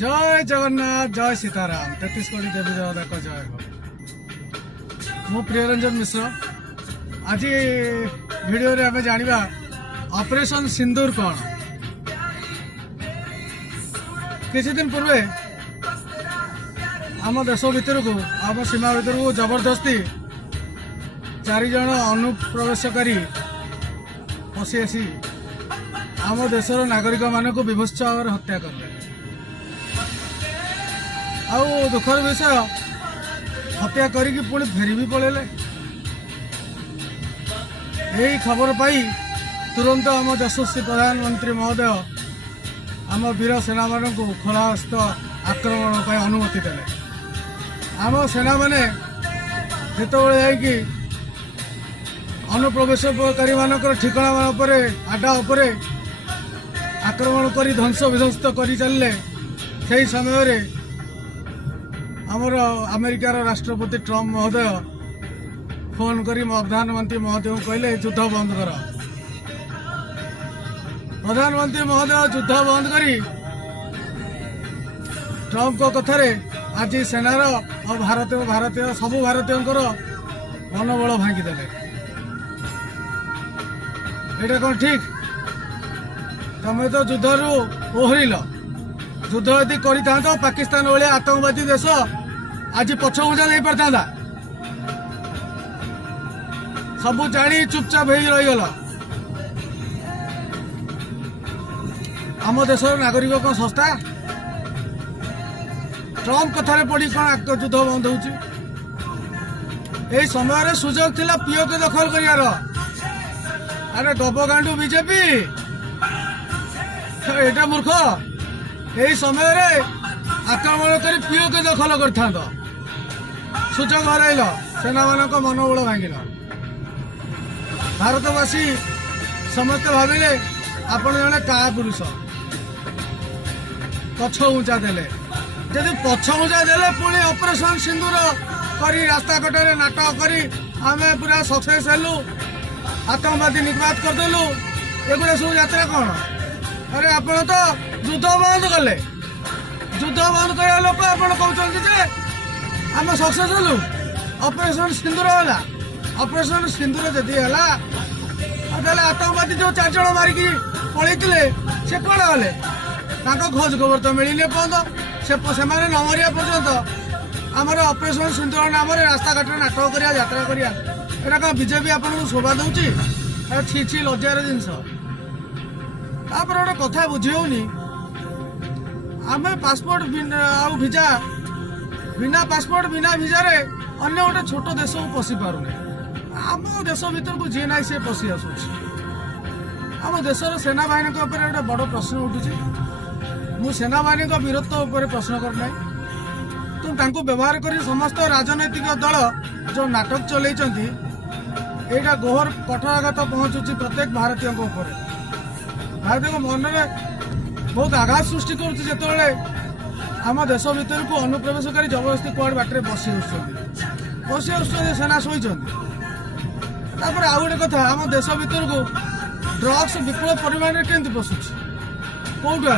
जय जगन्नाथ जय सीताराम 33 कोटी देवी देवता को जय हो। मु प्रियरंजन मिश्र आज वीडियो रे हमें जानिबा ऑपरेशन सिंदूर कौन। किसी दिन पूर्वे आम देश भितर को आम सीमा भितर को जबरदस्ती 4 जन अनुप्रवेशकारी पशि आसी आम देशर नागरिक मान को विभत्स भाव हत्या करले। आउ दुखर विषय हत्या करिकी पुणी फेरी भी पड़ेले। यही खबर पाई तुरंत आम यशस्वी प्रधानमंत्री महोदय आम वीर सेना मान को खलाहस्त आक्रमण पर अनुमति देले। आम सेना मैंने जितेबाला जाकि अनुप्रवेशकारी मानकर ठिकाना मान पर आडा उपरे आक्रमण करी ध्वंस विध्वस्त कर चलिए से समय आमर अमेरिकार राष्ट्रपति ट्रम्प महोदय फोन करी प्रधानमंत्री महोदय कहले युद्ध बंद कर। प्रधानमंत्री महोदय युद्ध बंद करी ट्रम्प को कथार आज सेनार और भारतीय सबु भारतीय मनोबल भांगिदेले। एटा कौन ठीक? तमें तो युद्ध रू ओहरिल। युद्ध यदि कर पाकिस्तान भाई आतंकवादी देश आज पछघुंचा नहीं पारता। सबू जानी चुपचाप हो रहीगल। आम देशर नागरिक कौन सस्ता? ट्रम्प कथार पड़ी कौन युद्ध बंद हो। समय सुजोग थिला पीओ के दखल कर। अरे डबगांडू बीजेपी एटा मूर्ख। यही समय आक्रमण कर पीओ के दखल कर सुजोग हरइल। सेना मान मनोबल भांगिल। भारतवासी समस्त भाविले आपण जने का पुरुष पछ उंचा देले। जदि पछ उंचा देले पुणी ऑपरेशन सिंदूर करी रास्ता कटरे नाटक करी आमे पूरा सक्सेस हेलु। आतंकवादी निपात करदेलु। एगुड़ा सब यात्रा कौन? अरे आपण तो युद्ध बंद कले। युद्ध बंद कर लोक आप कहते आम सक्सेस हेलु। ऑपरेशन सिंदूर है। ऑपरेशन सिंदूर जदि है आतंकवादी जो 4 जन मारिकी पलैते से कौन हेले? खोज खबर तो मिलने पर्यंत से न मरिया पर्यंत आमर ऑपरेशन सिंदूर नाम रास्ता घाट नाटक करिया यात्रा करिया एटा कौन बीजेपी आपको शोभा दूची? छि छि लज्जार जिनस। तापर गोटे कथा बुझी होनी आम पासपोर्ट भिजा बिना पासपोर्ट बिना भिजा रे अन्य गोटे छोट देश को पशि पारुने। आम देश भीतर को जी ना सी पशि आसूची। आम देशर सेना बाहिनी गोटे बड़ प्रश्न उठुची। मु सेना बाहिनी वीरत्व उपर प्रश्न करना तुम व्यवहार कर समस्त राजनैतिक दल जो नाटक चलई यहाँ गोहर कठोराघात पहुंचुची प्रत्येक भारतीय भारतीय मन में बहुत आघात सृष्टि करुँचे। आम देश भीतर को अनुप्रवेशकारी जबरदस्ती कौड़ बाटे बसी सेना शोच। आउ गोटे कथा आम देश भीतर को ड्रग्स विपुल परिमाण में केमती पशुची कौटू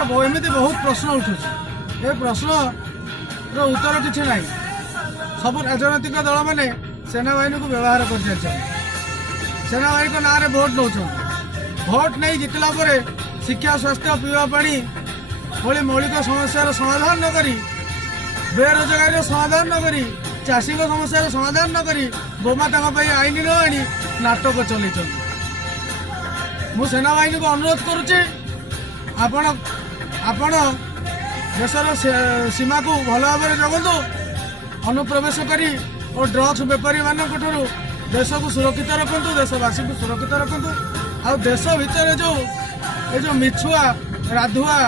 आमती बहुत प्रश्न उठुची। ये प्रश्न उत्तर किसी ना। सब राजनैतिक दल मैंने सेना बाहिनी को व्यवहार कर सेना बाहिनी ना भोट नौ। भोट नहीं जितला शिक्षा स्वास्थ्य पीवा पानी भली मौलिक समस्या समाधान न करी बेरोजगारी समाधान न करी चाषी समस्या समाधान न करी गोमाता आईन न आनी नाटक चल। मु सेना बाहिनी को अनुरोध करुच्ची आपण देशर सीमा को भल भाव जगतु। अनुप्रवेशकारी और ड्रग्स बेपारी मान देश को सुरक्षित रखु। देशवासी को सुरक्षित रखु। आ देश भितर जो मिछुआ राधुआ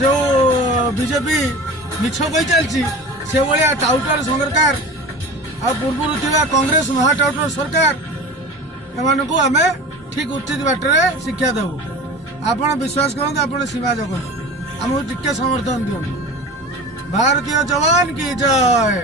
जो बीजेपी मिछ कही चलती से भाया टाउटर सरकार आ पूर्व कांग्रेस महाटाउटर सरकार एम को आम ठीक उचित बाटर शिक्षा देवु। आपण विश्वास करूँ आप सीमा जगत आमको टिके समर्थन दिखाँ। भारतीय जवान की जय।